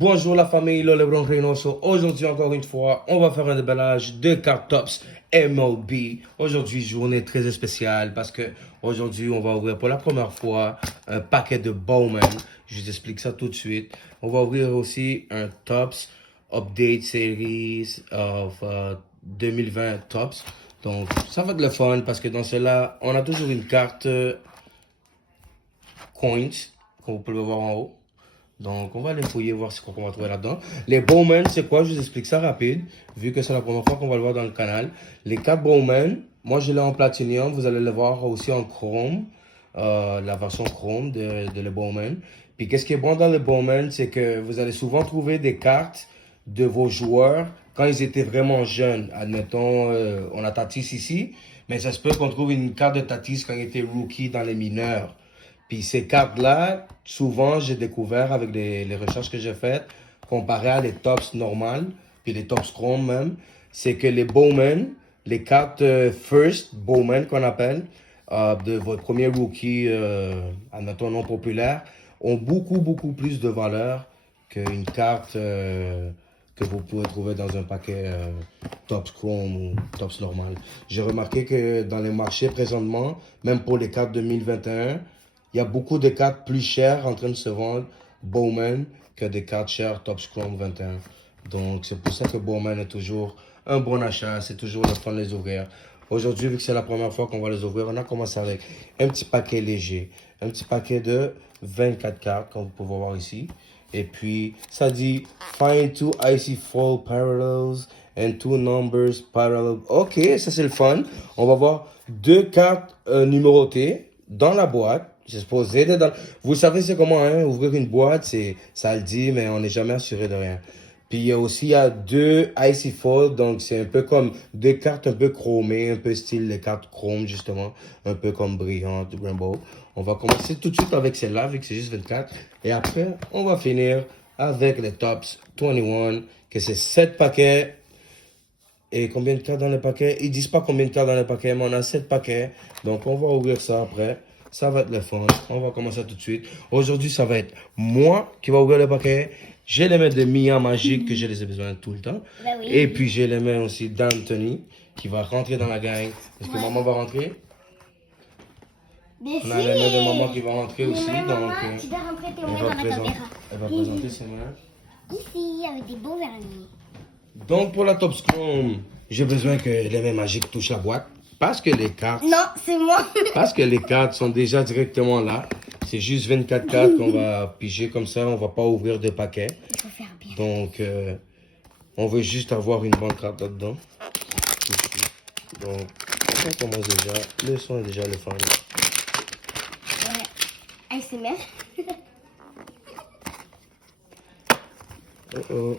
Bonjour la famille, le Lebron Reynoso. Aujourd'hui, encore une fois, on va faire un déballage de cartes Topps MLB. Aujourd'hui, journée très spéciale parce que aujourd'hui, on va ouvrir pour la première fois un paquet de Bowman. Je vous explique ça tout de suite. On va ouvrir aussi un Topps Update Series of 2020 Topps. Donc, ça va être le fun parce que dans cela, on a toujours une carte Coins, comme vous pouvez le voir en haut. Donc, on va les fouiller, voir ce qu'on va trouver là-dedans. Les Bowman, c'est quoi? Je vous explique ça rapide, vu que c'est la première fois qu'on va le voir dans le canal. Les 4 Bowman, moi je l'ai en Platinum, vous allez le voir aussi en Chrome, la version Chrome de les Bowman. Puis qu'est-ce qui est bon dans les Bowman, c'est que vous allez souvent trouver des cartes de vos joueurs quand ils étaient vraiment jeunes. Admettons, on a Tatis ici, mais ça se peut qu'on trouve une carte de Tatis quand il était rookie dans les mineurs. Puis ces cartes-là, souvent, j'ai découvert avec les recherches que j'ai faites, comparé à les tops normales, puis les tops chrome même, c'est que les Bowman, les cartes first Bowman qu'on appelle, de votre premier rookie, admettons non populaire, ont beaucoup plus de valeur qu'une carte que vous pouvez trouver dans un paquet Tops Chrome ou Tops normal. J'ai remarqué que dans les marchés présentement, même pour les cartes 2021, il y a beaucoup de cartes plus chères en train de se vendre Bowman que des cartes chères Topps Chrome 21. Donc c'est pour ça que Bowman est toujours un bon achat, c'est toujours le fun de les ouvrir. Aujourd'hui, vu que c'est la première fois qu'on va les ouvrir, on a commencé avec un petit paquet léger, un petit paquet de 24 cartes, comme vous pouvez voir ici. Et puis, ça dit Find two icy fall parallels and two numbers parallel. Ok, ça c'est le fun. On va voir deux cartes numérotées dans la boîte. C'est supposé être dans... Vous savez c'est comment, hein? Ouvrir une boîte, c'est ça le dit, mais on n'est jamais assuré de rien. Puis il y a aussi deux Icy Fall, donc c'est un peu comme deux cartes un peu chromées, un peu style les cartes chrome justement, un peu comme brillante, rainbow. On va commencer tout de suite avec celle-là, vu que c'est juste 24. Et après, on va finir avec les Topps 21, que c'est 7 paquets. Et combien de cartes dans le paquet? Ils disent pas combien de cartes dans le paquet, mais on a 7 paquets. Donc on va ouvrir ça après. Ça va être le fun. On va commencer tout de suite. Aujourd'hui, ça va être moi qui va ouvrir le paquet. J'ai les mains de Mia Magique que je les ai besoin tout le temps. Ben oui. Et puis j'ai les mains aussi d'Anthony qui va rentrer dans la gang. Est-ce que maman va rentrer? Bien On a les mains de sûr. maman qui va rentrer aussi. Mais maman, Donc tu dois rentrer tes elle mains va, dans la présenter, caméra. elle va présenter ses mains. Ici, avec des beaux vernis. Donc pour la Top Scrum, j'ai besoin que les mains magiques touchent la boîte. Parce que les cartes... Non, c'est moi. Parce que les cartes sont déjà directement là. C'est juste 24 cartes qu'on va piger comme ça. On va pas ouvrir de paquets. Il faut faire bien. Donc, on veut juste avoir une bonne carte là-dedans. Donc, ça commence déjà. Le son est déjà le fun. Ouais. ASMR. Oh.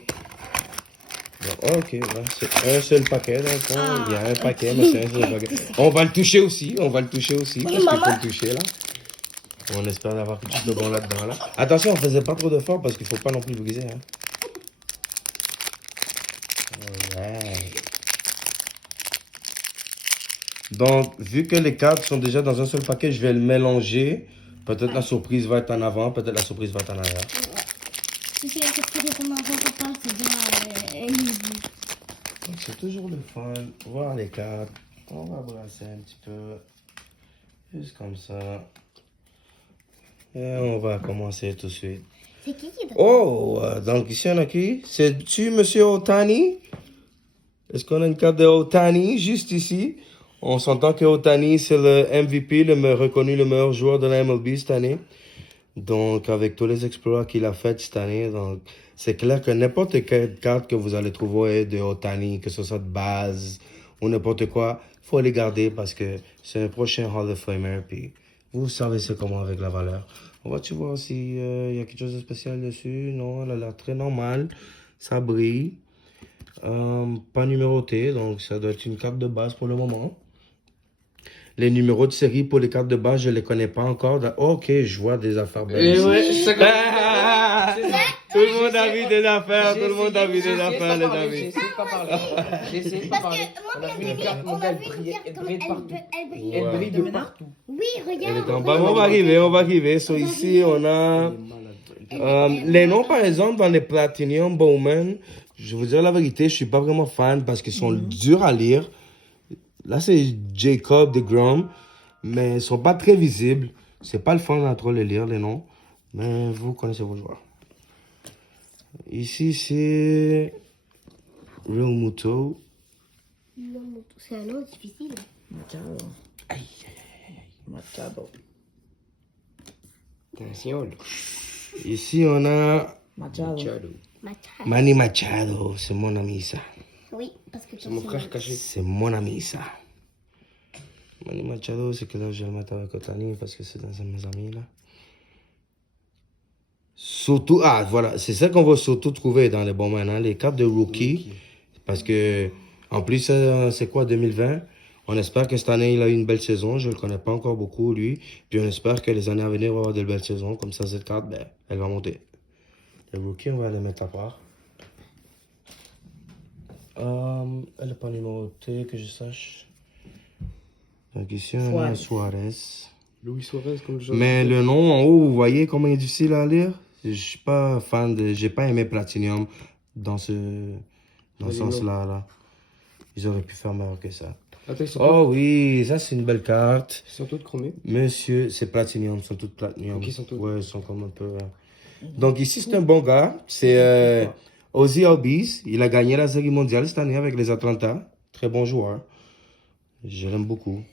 Bon, ok, là, c'est un seul paquet. Donc, il y a un paquet, mais c'est un seul paquet. On va le toucher aussi. On va le toucher aussi. Parce qu'il faut le toucher là. On espère avoir quelque chose de bon là-dedans. Là. Attention, on faisait pas trop de fort parce qu'il faut pas non plus briser. Hein. Alright. Donc, vu que les cartes sont déjà dans un seul paquet, je vais le mélanger. Peut-être la surprise va être en avant, peut-être la surprise va être en arrière. Tu sais, qu'est-ce que ton enfant te parle, c'est bien easy. Donc, c'est toujours le fun. Voir les cartes. On va brasser un petit peu. Juste comme ça. Et on va commencer tout de suite. C'est qui donne? Oh, donc ici on a qui? C'est-tu Monsieur Otani? Est-ce qu'on a une carte de Otani juste ici? On s'entend que Otani c'est le MVP, reconnu le meilleur joueur de la MLB cette année. Donc avec tous les exploits qu'il a fait cette année, donc c'est clair que n'importe quelle carte que vous allez trouver de Otani, que ce soit de base ou n'importe quoi, faut les garder parce que c'est un prochain Hall of Famer. Puis vous savez c'est comment avec la valeur. On va-tu voir s'il y a quelque chose de spécial dessus? Non, elle a l'air très normale. Ça brille. Pas numéroté, donc ça doit être une carte de base pour le moment. Les numéros de série pour les cartes de base, je les connais pas encore. Ok, je vois des affaires belles. Et ouais, c'est comme... Tout le monde a vu des affaires, tout le monde a vu des affaires, les J'ai amis. essayé de pas parler. J'ai essayé de pas parler. On a vu une carte, mon gars, elle brille de partout. Elle brille de partout. Oui, Elle regarde. est en bas, mais on va arriver. So ici, on a Les noms, par exemple, dans les Platinum Bowman, je vous dire la vérité, je suis pas vraiment fan parce qu'ils sont durs à lire. Là, c'est Jacob DeGrom, mais ils sont pas très visibles. C'est pas le fun à trop les lire, les noms. Mais vous connaissez vos joueurs. Ici, c'est Real Muto. C'est un nom difficile. Machado. Machado. Attention. Ici, on a Machado. Manny Machado. C'est mon ami, ça. Oui, parce que C'est mon frère caché. C'est mon ami, ça. Manny Machado, c'est que là, je vais le mettre avec Otani parce que c'est dans un de mes amis, là. Surtout, ah, voilà, c'est ça qu'on va surtout trouver dans les bons maintenant, les cartes de rookie. Parce que, en plus, c'est quoi, 2020? On espère que cette année, il a eu une belle saison. Je ne le connais pas encore beaucoup, lui. Puis on espère que les années à venir vont avoir de belles saisons. Comme ça, cette carte, ben, elle va monter. Les rookies, on va les mettre à part. Elle n'est pas numérotée, que je sache. Donc ici, on a Suarez. Luis Suarez, comme je Mais le nom en haut, vous voyez comment il est difficile à lire? Je suis pas fan de... J'ai pas aimé Platinum dans ce sens-là. Là. Ils auraient pu faire meilleur que ça. Attends, ils sont Oh oui, ça c'est une belle carte. Ils sont tous chromés. Monsieur, c'est Platinum, ils sont toutes Platinum. Ok, ils sont tous. Ouais, ils sont comme un peu... Donc ici, c'est un bon gars. C'est Ozzy Albies. Il a gagné la série mondiale cette année avec les Atlanta. Très bon joueur. Je l'aime beaucoup.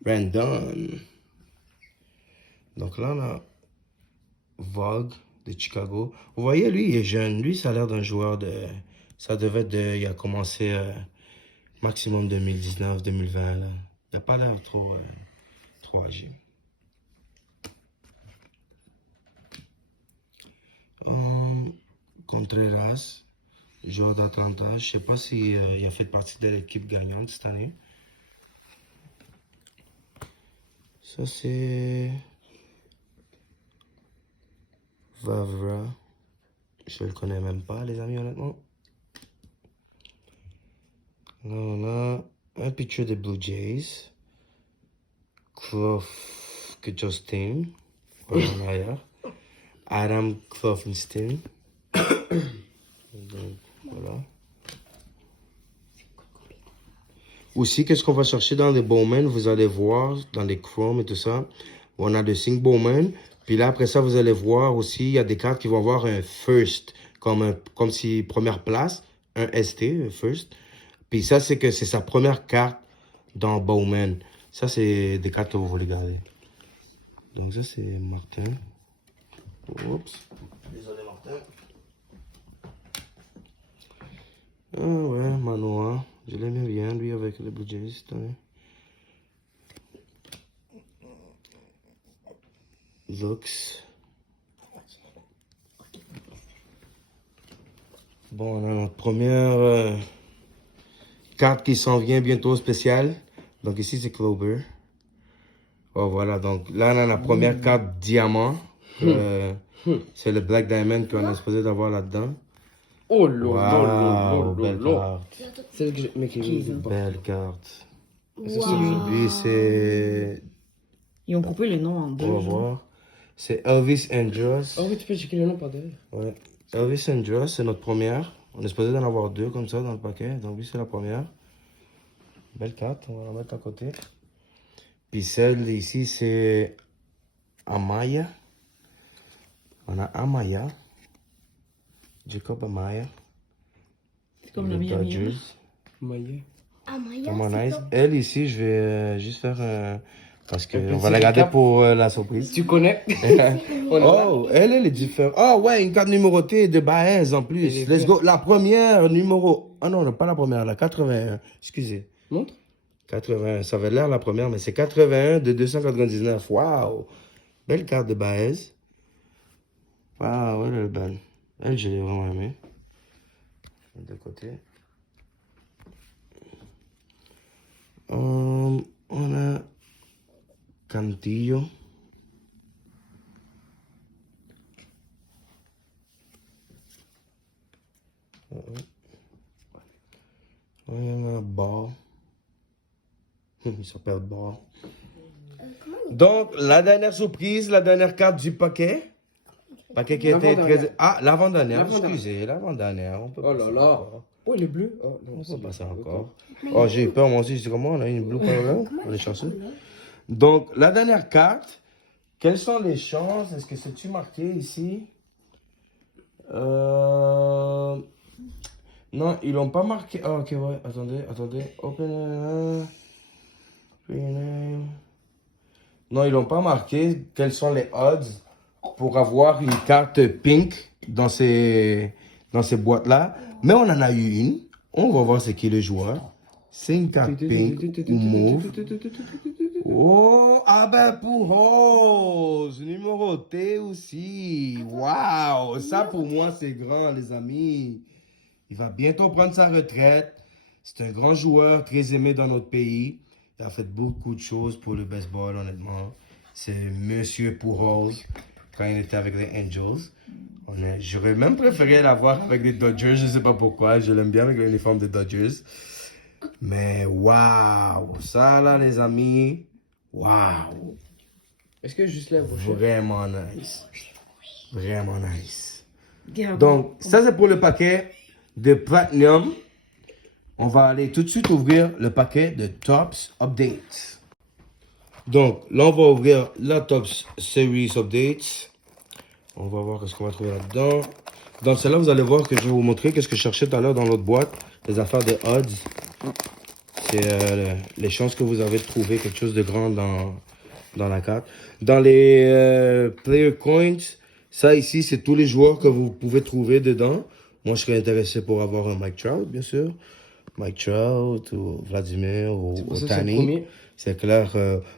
Brandon. Donc là, on a Vogue de Chicago. Vous voyez, lui, il est jeune. Lui, ça a l'air d'un joueur de... Ça devait être de... Il a commencé maximum 2019, 2020. Là. Il n'a pas l'air trop âgé. Contreras, joueur d'Atlanta. Je ne sais pas si il a fait partie de l'équipe gagnante cette année. Ça, c'est... Vavra. Je le connais même pas, les amis, honnêtement. Là, on a un pitcher des Blue Jays. Clough Justin. Voilà, en arrière. Adam Clough-Instin. Donc, voilà. Aussi, qu'est-ce qu'on va chercher dans les Bowman? Vous allez voir dans les Chrome et tout ça. On a le Sync Bowman. Puis là, après ça, vous allez voir aussi, il y a des cartes qui vont avoir un First, comme si première place, un ST, First. Puis ça, c'est que c'est sa première carte dans Bowman. Ça, c'est des cartes que vous voulez garder. Donc ça, c'est Martin. Oups. Désolé, Martin. Ah ouais, Manoa. Je l'aimais bien, lui, avec les Blue Jays cette année. Lux. Bon, on a notre première carte qui s'en vient bientôt spéciale. Donc ici, c'est Clover. Oh, voilà. Donc là, on a la première carte diamant. C'est le Black Diamond qu'on est supposé d'avoir là-dedans. Oh là Wow, belle carte. C'est le que je... mec, Belle carte. Wow. Lui, c'est... Ils ont coupé les noms en deux. Au revoir. C'est Elvis Andrus. Oh oui, tu peux checker le nom par derrière. Ouais. Elvis Andrus, c'est notre première. On est supposé d'en avoir deux comme ça dans le paquet. Donc lui, c'est la première. Belle carte, on va la mettre à côté. Puis celle ici, c'est Amaya. On a Amaya. Jacob Amaya. C'est comme Les la mienne. Dodgers. Maillet. Ah, Maya, Comment c'est nice. comme- Elle ici, je vais juste faire un... Parce Un qu'on petit va la garder récap. pour la surprise. Tu connais? Oh, elle est différente. Ah ouais, une carte numérotée de Baez en plus. Elle est Let's go. La première numéro... Ah non, pas la première, la 81. Excusez. Montre. 81, ça avait l'air la première, mais c'est 81 de 299. Waouh! Belle carte de Baez. Waouh, elle est belle. Elle, je l'ai vraiment aimée. De côté. On a Cantillo. On a Ball. Il s'appelle Ball. Comment Donc, la dernière surprise, la dernière carte du paquet. Paquet qui était très... Ah, l'avant-dernière, excusez, l'avant-dernière. On peut Oh là passer là. encore. Oh, il est bleu. Oh, non, On peut passer encore. Mais Oh, j'ai peur, moi aussi, c'est comment? On a une blue color, on est chanceux. Donc, la dernière carte, quelles sont les chances? Est-ce que c'est-tu marqué ici? Non, ils l'ont pas marqué. Ah, ok, ouais, attendez. Open. Rename. Non, ils l'ont pas marqué. Quels sont les odds pour avoir une carte pink dans ces boîtes-là? Mais on en a eu une. On va voir c'est qui le joueur. C'est une carte pink ou mauve. Oh, ah ben pour Rose, numéroté aussi. Waouh, ça pour moi c'est grand les amis. Il va bientôt prendre sa retraite. C'est un grand joueur, très aimé dans notre pays. Il a fait beaucoup de choses pour le baseball, honnêtement. C'est Monsieur Pujols, quand il était avec les Angels. J'aurais même préféré l'avoir avec les Dodgers, je ne sais pas pourquoi. Je l'aime bien avec l'uniforme des Dodgers. Mais waouh, ça là les amis, waouh. Est-ce que juste là, vous Vraiment nice. Vraiment nice. Regarde. Donc, ça c'est pour le paquet de Platinum. On va aller tout de suite ouvrir le paquet de Topps Updates. Donc, là on va ouvrir la Topps Series Updates. On va voir ce qu'on va trouver là-dedans. Dans celle-là, vous allez voir que je vais vous montrer ce que je cherchais tout à l'heure dans l'autre boîte. Les affaires de odds. C'est les chances que vous avez de trouver quelque chose de grand dans la carte. Dans les Player Coins, ça ici, c'est tous les joueurs que vous pouvez trouver dedans. Moi, je serais intéressé pour avoir un Mike Trout, bien sûr. Mike Trout ou Vladimir ou Ohtani. C'est clair.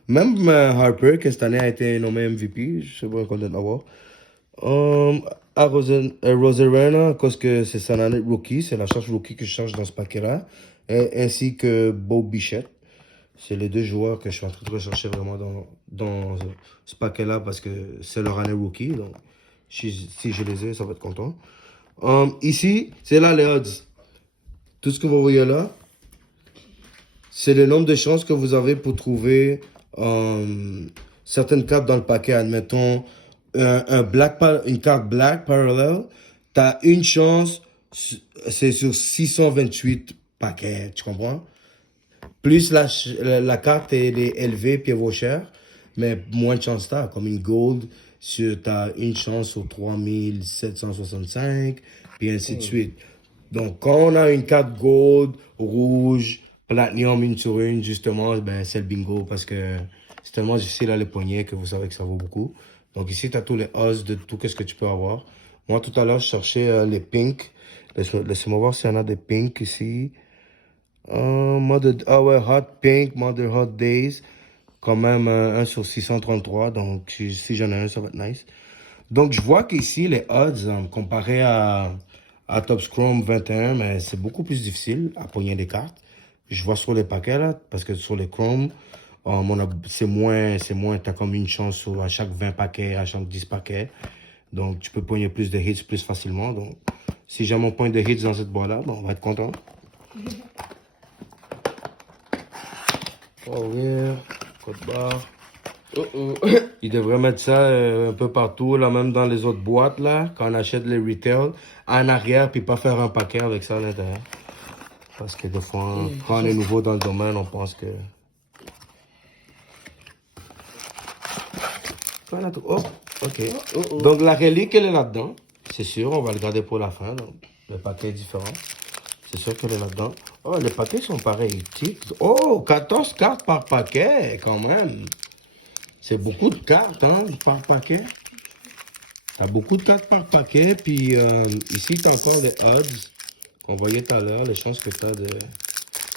Même Harper, qui cette année a été nommé MVP, je sais pas content d'avoir. À Rosarena, parce que c'est son année rookie, c'est la charge rookie que je cherche dans ce paquet-là, ainsi que Bo Bichette. C'est les deux joueurs que je suis en train de rechercher vraiment dans ce paquet-là parce que c'est leur année rookie. Donc, si je les ai, ça va être content. Ici, c'est là les odds. Tout ce que vous voyez là, c'est le nombre de chances que vous avez pour trouver certaines cartes dans le paquet. Admettons, une carte black parallel, tu as une chance, c'est sur 628 paquets, tu comprends? Plus la carte elle est élevée, puis elle vaut cher, mais moins de chance t'as. Comme une gold, tu as une chance sur 3765, puis ainsi de suite. Donc, quand on a une carte gold, rouge, platinum, une sur une, justement, ben, c'est le bingo parce que c'est tellement difficile à les poigner que vous savez que ça vaut beaucoup. Donc, ici, tu as tous les odds de tout ce que tu peux avoir. Moi, tout à l'heure, je cherchais les pinks. Laissez-moi voir s'il y en a des pinks ici. Ah ouais, Hot Pink, Mother Hot Days. Quand même, 1 sur 633. Donc, si j'en ai un, ça va être nice. Donc, je vois qu'ici, les odds, comparé à Topps Chrome 21, mais c'est beaucoup plus difficile à pogner des cartes. Je vois sur les paquets, là, parce que sur les Chrome, c'est moins, t'as comme une chance à chaque 20 paquets, à chaque 10 paquets. Donc, tu peux pogner plus de hits plus facilement. Donc, si j'ai mon point de hits dans cette boîte-là, bon, on va être content. Oh oui, code barre. Il devrait mettre ça un peu partout, là, même dans les autres boîtes, là, quand on achète les retail, en arrière, puis pas faire un paquet avec ça à l'intérieur. Parce que des fois, quand on est nouveau dans le domaine, on pense que... Oh, ok. Donc la relique, elle est là-dedans. C'est sûr, on va le garder pour la fin. Donc, le paquet est différent. C'est sûr qu'elle est là-dedans. Oh, les paquets sont pareils. Oh, 14 cartes par paquet, quand même. C'est beaucoup de cartes, hein, par paquet. T'as beaucoup de cartes par paquet. Puis ici, t'as encore les odds qu'on voyait tout à l'heure, les chances que t'as de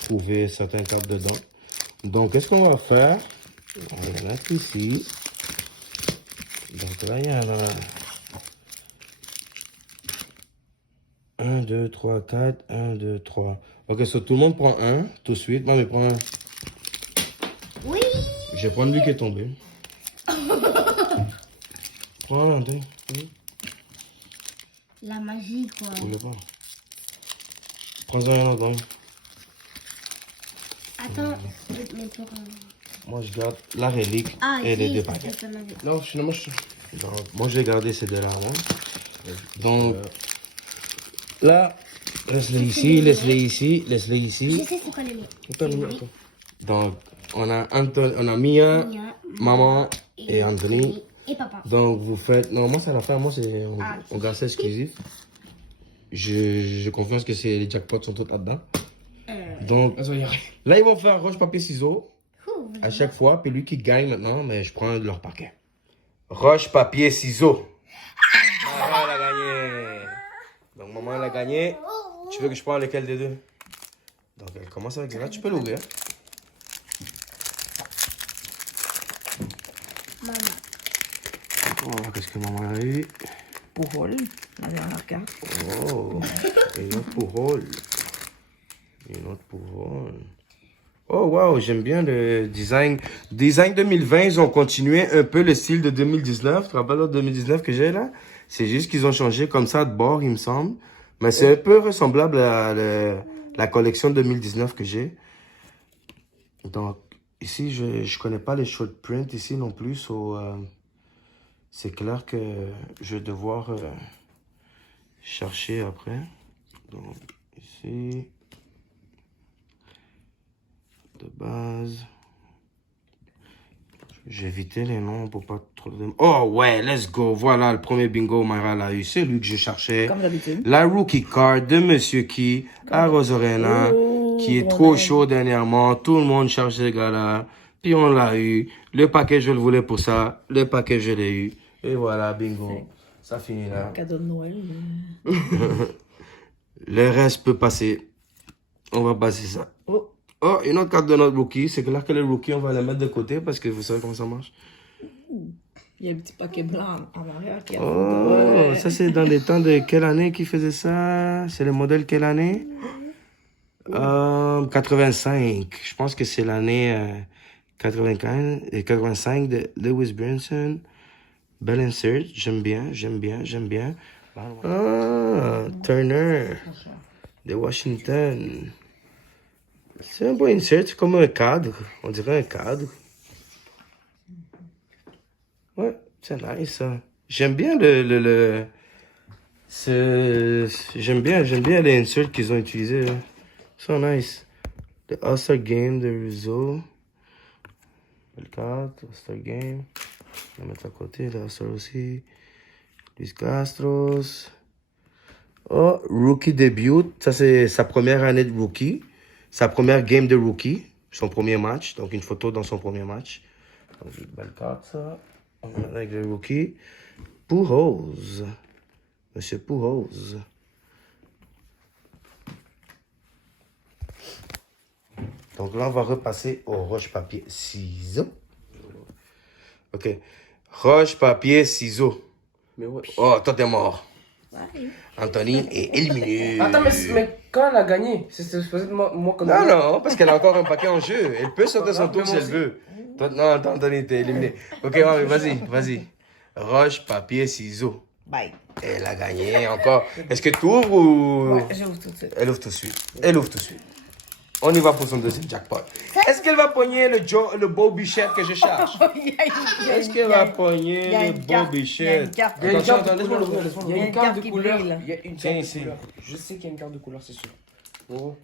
trouver certaines cartes dedans. Donc, qu'est-ce qu'on va faire? On va les mettre ici. Donc là, il y en a 1, 2, 3, 4, 1, 2, 3. Ok, so tout le monde prend un tout de suite. Maman, prends un. Oui. Je vais prendre lui qui est tombé. Prends un, deux. Oui. La magie, quoi. Bouge pas. Prends un autre. Attends, je vais te mettre un... moi je garde la relique Ah, et les ici, deux paquets. t'en avais. Non, finalement, je... Donc, moi je vais garder ces deux-là. Hein. Donc, là, laisse-les ici, laisse-les ici, laisse-les Je ici. sais c'est quoi les miens. C'est pas le mien, ça. Donc, on a Mia, Mia, maman et Anthony. Et papa. Donc, vous faites. Non, moi, c'est à la fin. Moi, c'est. On garde ça exclusif. Je confiance que les jackpots sont tous là-dedans. Donc, là, ils vont faire roche, papier, ciseaux à chaque fois. Puis lui qui gagne maintenant, mais je prends leur paquet. Roche, papier, ciseaux. Maman, elle a gagné. Donc, maman, elle a gagné. Tu veux que je prenne lequel des deux? Donc, elle commence avec là. Tu peux l'ouvrir. Maman. On va voir qu'est-ce que maman a eu. Pujol, la dernière carte. Oh, une autre Pujol. Une autre Pujol. Oh, wow, j'aime bien le design. Design 2020, ils ont continué un peu le style de 2019. Tu te rappelles le 2019 que j'ai là? C'est juste qu'ils ont changé comme ça de bord, il me semble. Mais c'est un peu ressemblable à la collection 2019 que j'ai. Donc, ici, je connais pas les short prints ici non plus. So, c'est clair que je vais devoir chercher après. Donc, ici. De base. J'ai évité les noms pour pas trop de... Oh ouais, let's go. Voilà, le premier bingo Myra l'a eu. C'est lui que je cherchais. Comme d'habitude. La rookie card de Monsieur Key à Rosarena, qui est trop chaud dernièrement. Tout le monde cherche ce gars-là. Puis on l'a eu. Le paquet, je le voulais pour ça. Le paquet, je l'ai eu. Et voilà, bingo. Ça finit là. Cadeau de Noël. Le reste peut passer. On va passer ça. Oh. Oh, une autre carte de notre rookie. C'est clair que les rookies, on va la mettre de côté parce que vous savez comment ça marche. Il y a un petit paquet blanc en arrière qui a Oh, ça c'est dans les temps de quelle année qui faisait ça? C'est le modèle quelle année? 85. Je pense que c'est l'année 95 et 85 de Lewis Brinson. Bel insert. J'aime bien, j'aime bien, j'aime bien. Ah, Turner de Washington. C'est un bon insert, c'est comme un cadre. On dirait un cadre. Ouais, c'est nice ça. J'aime bien j'aime bien les inserts qu'ils ont utilisés. Là. So nice. The All-Star Game de Rizzo. Belle carte, All-Star Game. On va mettre à côté, le All-Star aussi. Luis Castros. Oh, Rookie Debut. Ça, c'est sa première année de rookie. Sa première game de rookie. Son premier match. Donc, une photo dans son premier match. Donc, une belle carte, ça. On va avec le rookie. Pujols. Monsieur Pujols. Donc là, on va repasser au roche-papier-ciseaux. OK. Roche-papier-ciseaux. Mais ouais. Oh, toi, t'es mort. Anthony est éliminé. Attends, mais quand elle a gagné, c'est supposé moi comme... Non, non, parce qu'elle a encore un paquet en jeu. Elle peut sortir son tour si elle veut. Toi, non, attends, Anthony, t'es éliminé. OK, ouais, vas-y. Roche, papier, ciseaux. Bye. Elle a gagné encore. Est-ce que tu ouvres ou... Ouais, j'ouvre tout de suite. Elle ouvre tout de suite. On y va pour son deuxième jackpot. Est-ce qu'elle va pogner le beau bichette que je cherche? Est-ce qu'elle va pogner le beau bichette? Il y a une Attention, carte de laisse-moi couleur. l'ouvrir, Il y a une carte de qui couleur. brille, là. Il y a une Tiens, carte de ici. couleur. Je sais qu'il y a une carte de couleur, c'est sûr. Oh.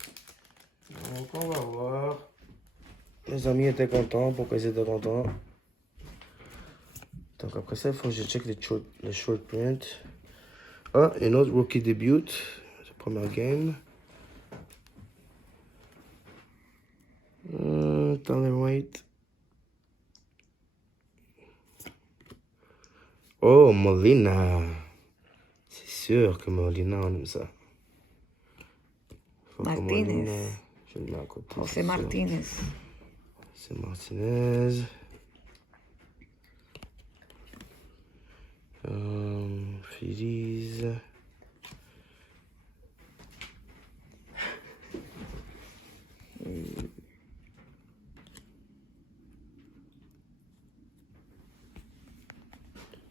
Donc, on va voir. Les amis étaient contents. Pourquoi ils étaient contents? Donc, après ça, il faut que je check les short print. Ah, une autre rookie debut. C'est la première game. Tyler White. Oh, Molina. C'est sûr que Molina, on aime ça. Faut que Martinez. Molina, je le mets à côté. José c'est sûr. Martinez. C'est Martinez. Phillies.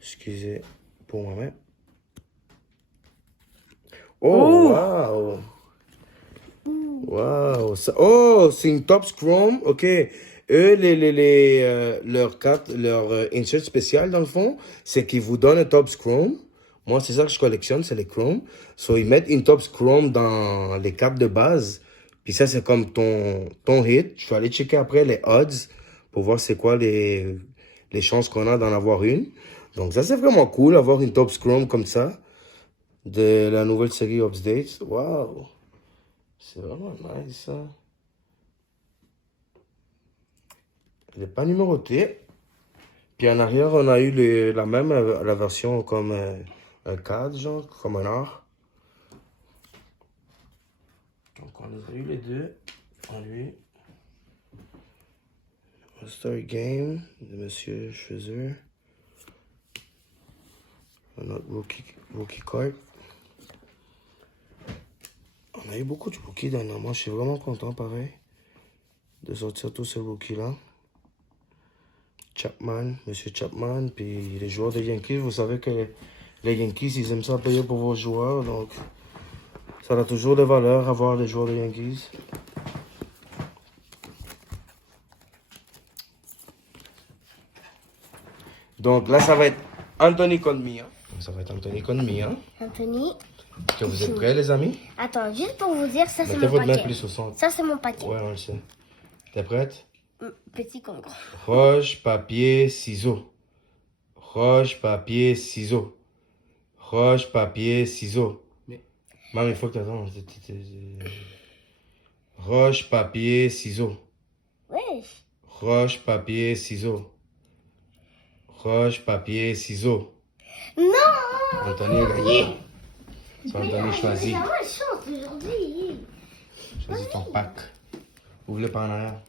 Excusez pour moi-même. Oh, wow! Wow! Oh, c'est une Topps Chrome. OK. Eux, leur carte, leur insert spécial, dans le fond, c'est qu'ils vous donnent un Topps Chrome. Moi, c'est ça que je collectionne, c'est les Chrome. So, ils mettent une Topps Chrome dans les cartes de base. Puis ça, c'est comme ton hit. Je vais aller checker après les odds pour voir c'est quoi les chances qu'on a d'en avoir une. Donc ça, c'est vraiment cool, avoir une Topps Chrome comme ça, de la nouvelle série Updates. Wow! C'est vraiment nice, ça. Elle n'est pas numérotée. Puis en arrière, on a eu la même, la version comme un cadre, genre, comme un art. Donc on les a eu les deux. En lui. Un Star Game de Monsieur Scherzer. Un autre rookie card. On a eu beaucoup de rookies dernièrement. Je suis vraiment content, pareil, de sortir tous ces rookies-là. Chapman, Monsieur Chapman, puis les joueurs des Yankees. Vous savez que les Yankees, ils aiment ça payer pour vos joueurs, donc ça a toujours de valeur avoir les joueurs des Yankees. Donc là, ça va être Anthony contre Mia. Ça va être Anthony contre Mia. Anthony. Est-ce que vous êtes prêts, les amis? Attends, juste pour vous dire, ça c'est Mettez mon votre main paquet. plus au centre. Ça c'est mon paquet. Ouais, on le sait. T'es prête? Petit comme grand. Roche, papier, ciseaux. Roche, papier, ciseaux. Roche, papier, ciseaux. Maman, il faut que tu attends. Roche, papier, ciseaux. Wesh. Roche, papier, ciseaux. Roche, papier, ciseaux. Non. Anthony a gagné. C'est Anthony choisit. J'ai vraiment une chance aujourd'hui. Choisis ton pack. Ouvre-le par en arrière.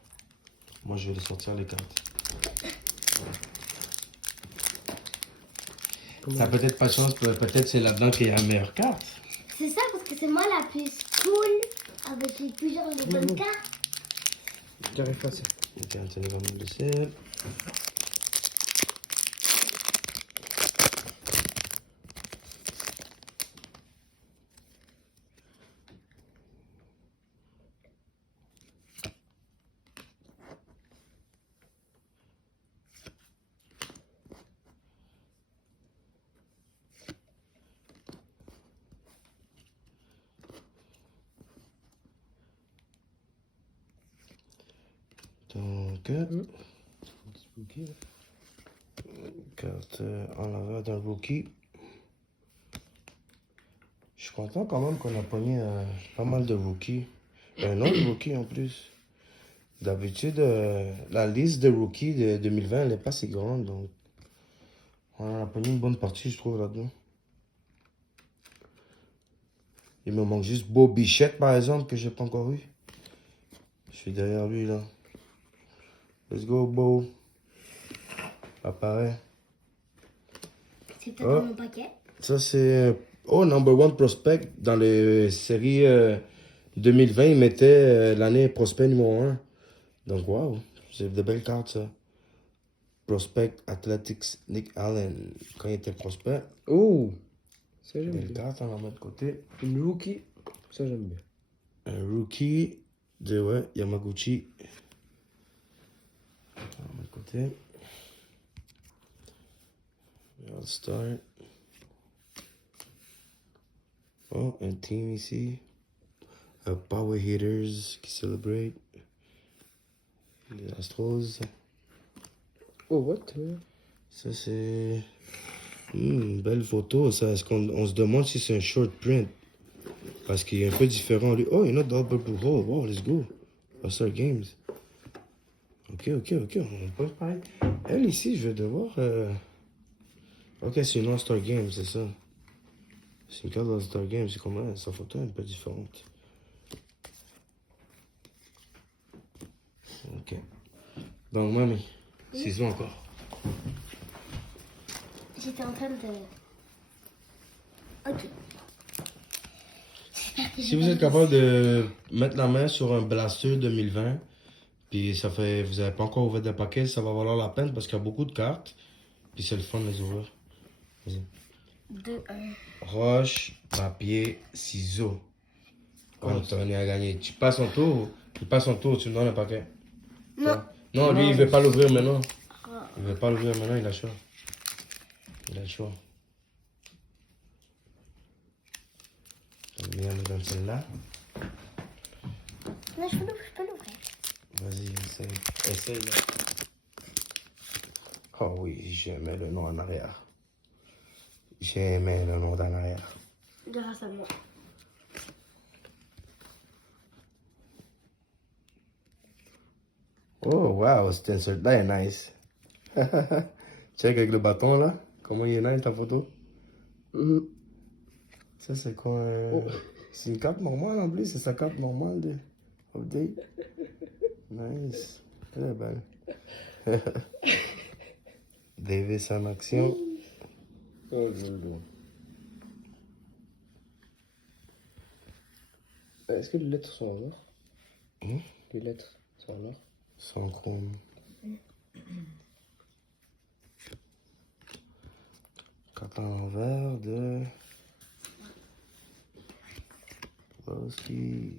Moi, je vais les sortir les cartes. T'as peut-être pas de chance, peut-être c'est là-dedans qu'il y a la meilleure carte. C'est ça parce que c'est moi la plus cool avec les plusieurs les bonnes cartes. J'arrive facile. Ok, Anthony va me laisser. Donc, carte en l'avant d'un rookie. Je suis content quand même qu'on a pogné pas mal de rookies. Un autre rookie en plus. D'habitude, la liste de rookies de 2020, elle n'est pas si grande. Donc, on en a pogné une bonne partie, je trouve, là-dedans. Il me manque juste Beau Bichette, par exemple, que j'ai pas encore eu. Je suis derrière lui, là. Let's go, Beau. Apparaît. C'est peut-être mon paquet. Ça, c'est... Oh, number one prospect. Dans les séries 2020, il mettait l'année prospect numéro 1. Donc, wow. C'est de belles cartes, ça. Prospect Athletics Nick Allen. Quand il était prospect. Oh, ça j'aime Belle bien. carte, on va mettre de côté. Une rookie, ça j'aime bien. Un rookie de, ouais, Yamaguchi. On va mettre de côté. All-Star. Oh, un team ici. Power Hitters qui celebrate. Les Astros. Oh, what? Ça, c'est... belle photo, ça. Est-ce qu'on se demande si c'est un short print? Parce qu'il est un peu différent, lui. Oh, il y a notre double hole. Wow, let's go. All-Star Games. Ok. On peut pareil. Elle, ici, je vais devoir... Ok, c'est une All-Star Game, c'est ça. C'est une carte All-Star Game. C'est comment? Sa photo est un peu différente. Ok. Donc, mamie, ciseaux encore. J'étais en train de... Ok. Si vous êtes capable de mettre la main sur un Blaster 2020, puis ça fait, vous n'avez pas encore ouvert de paquet, ça va valoir la peine parce qu'il y a beaucoup de cartes, puis c'est le fun de les ouvrir. Vas-y. 2, 1. Roche, papier, ciseaux. Anthony a gagné. Tu passes ton tour, tu me donnes un paquet. Non. Non, lui, il veut pas l'ouvrir maintenant. Il veut pas l'ouvrir maintenant, il a chaud. Il a chaud. Bien, on donne celle-là. Non, je peux l'ouvrir. Vas-y, essaye. Essaye, là. Oh oui, j'aimais le nom en arrière. J'aimais le nom en arrière. Grâce à moi. Oh, wow, cet insert-là est nice. Check avec le bâton, là. Comment il est nice, ta photo. Ça, c'est quoi? C'est une carte normale, en plus. C'est sa carte normale de update. Nice. Elle est belle. Davis en action. Oh, Est-ce que les lettres sont en or? Les lettres sont en or? Sans chrome. Carte à l'envers de... Aussi.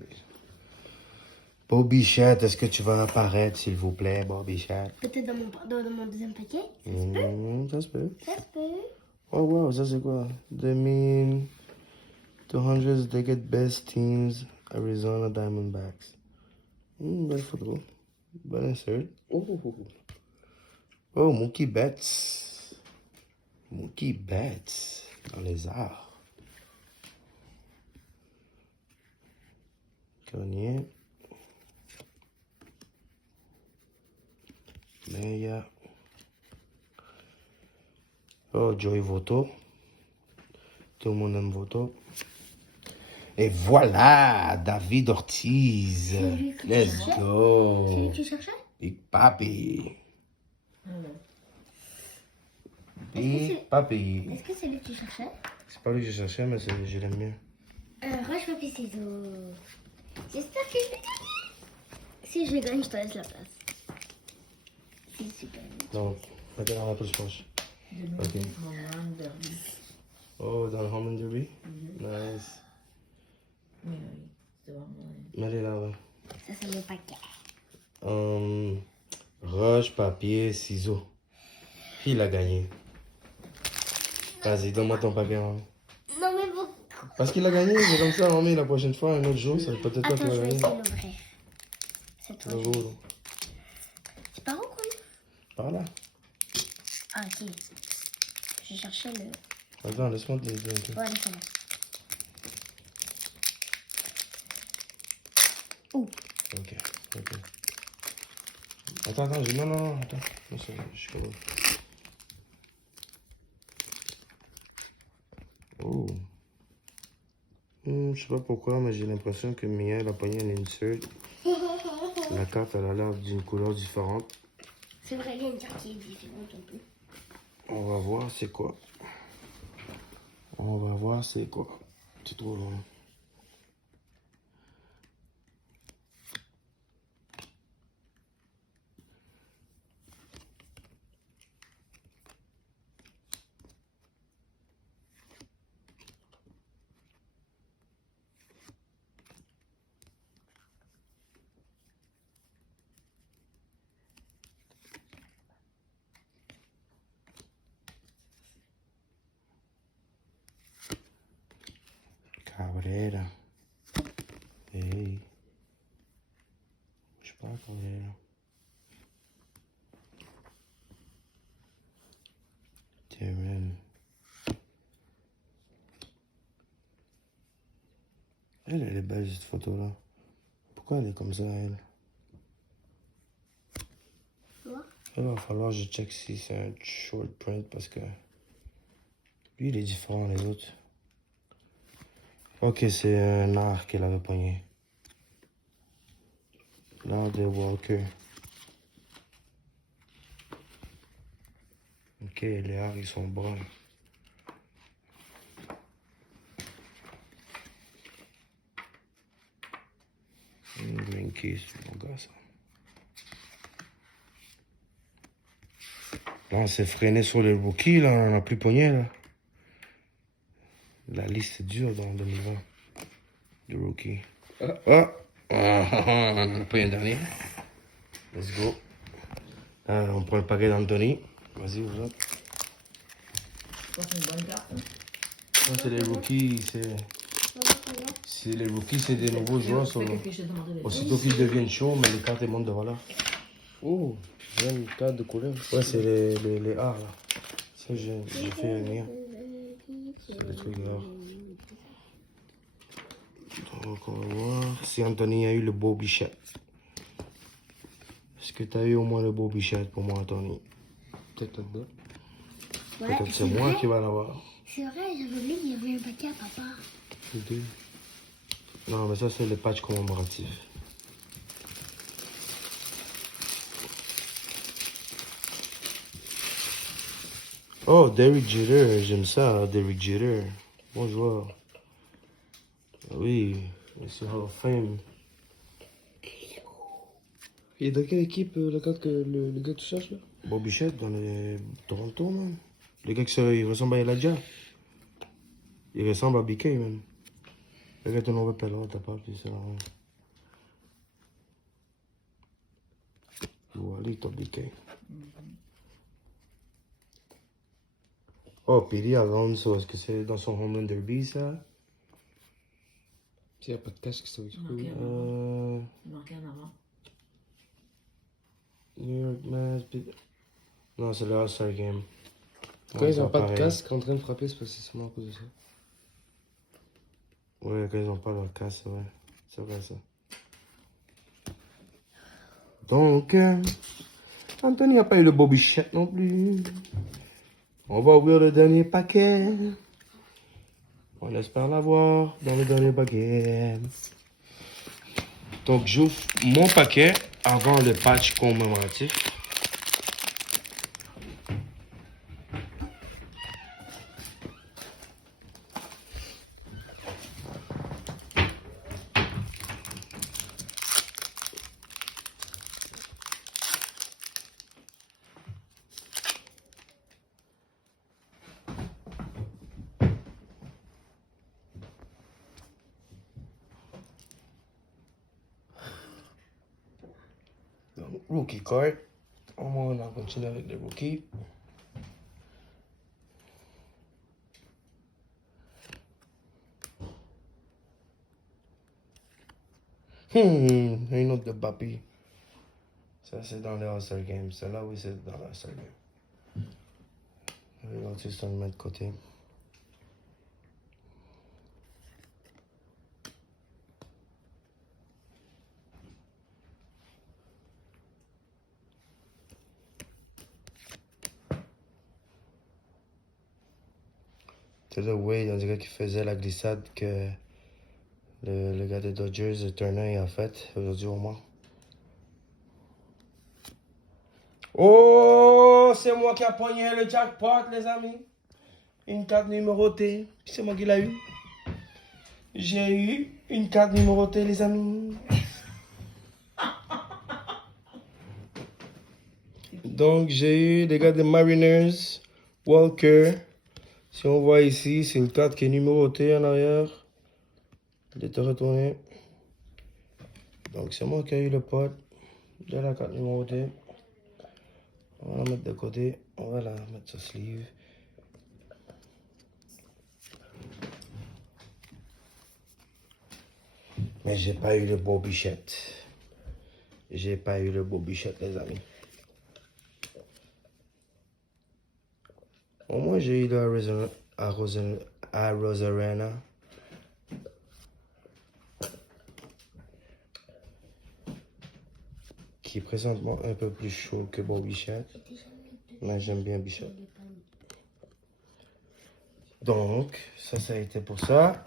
Bobby Chat, est-ce que tu vas apparaître, s'il vous plaît, Bobby Chat? Peut-être dans mon deuxième paquet. Ça se peut. Ça se peut. Oh, wow, ça c'est quoi? 200 they get best teams, Arizona Diamondbacks. Belle photo. Belle insert. Oh, Mookie Betts. Mookie Betts. Dans les arts. Cornier. Meya. Oh, Joey Votto. Tout le monde aime Votto. Et voilà, David Ortiz. lui que tu Let's cherchais? go. C'est lui que tu cherchais? Big Papi. Big c'est- Papi. Est-ce que c'est lui que tu cherchais? C'est pas lui que je cherchais, mais je l'aime bien. Roche, papier, ciseaux. J'espère que je vais gagner. Si je gagne, je te laisse la place. C'est super. Non, mettez dans la plus proche. Ok. Oh, dans le Home and Derby? Nice. Oui, c'est vraiment... Mets-les là, ouais. Ça, c'est mon paquet. Roche, papier, ciseaux. Qui l'a gagné? Vas-y, donne-moi ton papier. Hein. Non, mais bon. Parce qu'il a gagné, c'est comme ça, on met la prochaine fois, un autre jour, c'est peut-être toi qui Attends, je vas vais gagner. essayer d'ouvrir. C'est toi. Le jour. C'est par où, quoi? Par là. Ah, ok. Je cherchais le... Attends, laisse-moi te dire un truc. Ouais, ça va. Oh. Ok, ok. Attends, non, attends. Non, je suis comme... Oh. Je sais pas pourquoi, mais j'ai l'impression que Mia elle a pogné un insert. La carte, elle a l'air d'une couleur différente. C'est vrai, il y a une carte qui est différente un peu. On va voir c'est quoi. On va voir c'est quoi. C'est trop long. Cabrera. Hey. Je sais pas, Cabrera. Terren. Elle est belle cette photo-là. Pourquoi elle est comme ça, elle? Quoi? Il va falloir que je check si c'est un short print parce que lui, il est différent des autres. Ok, c'est un art qu'elle avait pogné. L'art de Walker. Ok, les arts, ils sont bruns. Green Keys, mon gars, ça. Là, on s'est freiné sur les rookies, là, on n'en a plus pogné, là. La liste est dure dans 2020. De rookies. Oh! On en a pris un dernier. Let's go. On prend le paquet d'Anthony. Vas-y, vous autres. C'est une bonne carte. Ça, c'est les rookies. C'est les rookies, c'est des nouveaux joueurs. Aussitôt qu'ils deviennent chauds, mais les cartes montent de valeur. Oh, j'aime une carte de couleur. Ouais, c'est les arts là. Ça, j'ai fait un lien. C'est des trucs là. Donc, on va voir si Anthony a eu le beau bichette. Est-ce que tu as eu au moins le beau bichette pour moi, Anthony? Peut-être là-dedans. Ouais, Peut-être c'est moi qui va l'avoir. C'est vrai, j'avais oublié qu'il y avait un paquet à papa. Non, mais ça, c'est le patch commémoratif. Oh, Derek Jeter, j'aime ça, Derek Jeter. Bon joueur. Oui, c'est Hall of Fame. Et dans quelle équipe la carte que le gars que tu cherches là? Bobby Bichette dans les Toronto, man. Le gars il ressemble à Elijah. Il ressemble à BK, man. Le gars, tu n'en veux pas là, t'as pas, puis c'est là. Voilà, top BK. Oh, Piri Alonso, est-ce que c'est dans son home run derby, ça? S'il n'y a pas de casque, ça va être cool. Marqué en avant. New York Mets. Non, c'est le All-Star Game. Quand ils n'ont pas de casque en train de frapper, c'est parce que c'est seulement à cause de ça. Ouais, quand ils n'ont pas leur casque, ouais. C'est vrai, ça. Donc, Anthony n'a pas eu le beau bichette non plus. On va ouvrir le dernier paquet. On espère l'avoir dans le dernier paquet. Donc, j'ouvre mon paquet avant le patch commémoratif. Donc, rookie card. On va continuer avec les rookies. Une autre de Bappy. Ça, c'est dans les All-Star Games. Celle-là, oui, c'est dans les All-Star Games. L'autre, c'est le mettre de côté. Taylor Wade, on dirait qu'il faisait la glissade que le gars des Dodgers, Turner, a fait aujourd'hui au moins. Oh, c'est moi qui a pogné le jackpot, les amis. Une carte numérotée. C'est moi qui l'ai eu. J'ai eu une carte numérotée, les amis. Donc, j'ai eu les gars des Mariners, Walker. Si on voit ici, c'est une carte qui est numérotée en arrière. Elle était retournée. Donc, c'est moi qui ai eu le pot. J'ai la carte numérotée. On va la mettre de côté. On va la mettre sur sleeve. Mais j'ai pas eu le beau bichette. J'ai pas eu le beau bichette, les amis. Au moins, j'ai eu le Arozarena. Qui est présentement un peu plus chaud que Beau Bichette. Mais j'aime bien Bichette. Donc, ça a été pour ça.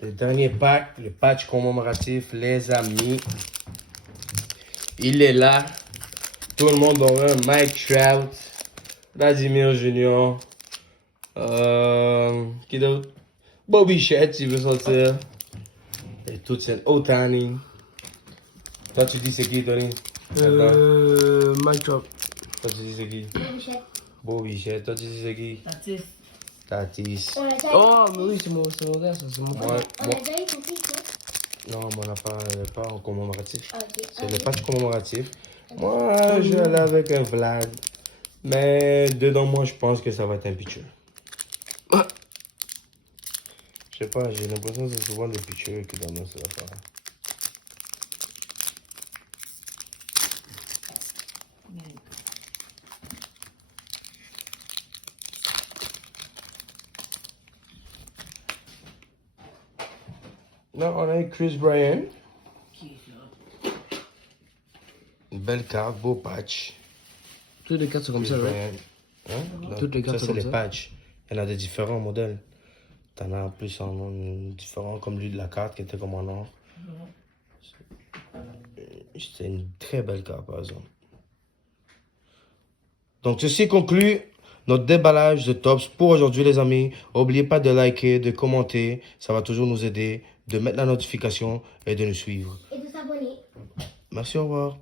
Le dernier pack, le patch commémoratif, les amis. Il est là. Tout le monde aura un Mike Trout, Vladimir Junior. Qui d'autre? Beau Bichette, s'il veut sortir. Et tout c'est Otani. Toi, tu dis c'est qui, Tony? Mike Trout. Toi, tu dis c'est qui? Bichette. Beau Bichette. Toi, tu dis c'est qui? Tatis. Tatis. On a déjà Oh, mais oui, c'est mon gars, ça, c'est mon frère. Ouais, on a déjà eu ton fils, Non, mais on n'a pas en commémoratif. Ok. C'est le patch commémoratif. Moi, je vais aller avec un Vlad. Mais dedans, moi, je pense que ça va être un pitcher. Je sais pas, j'ai l'impression que c'est souvent des pitchers qui donnent ça. Là, on a eu Chris Bryant. Une belle carte, beau patch. Toutes les cartes sont comme Chris ça, right? Bryant. Hein? Donc, Toutes les cartes ça, sont c'est comme les ça. patchs. Il y en a de différents modèles. T'en as plus en différents, comme lui de la carte qui était comme en or. C'était une très belle carte, par exemple. Donc, ceci conclut notre déballage de Topps pour aujourd'hui, les amis. N'oubliez pas de liker, de commenter. Ça va toujours nous aider. De mettre la notification et de nous suivre. Et de s'abonner. Merci, au revoir.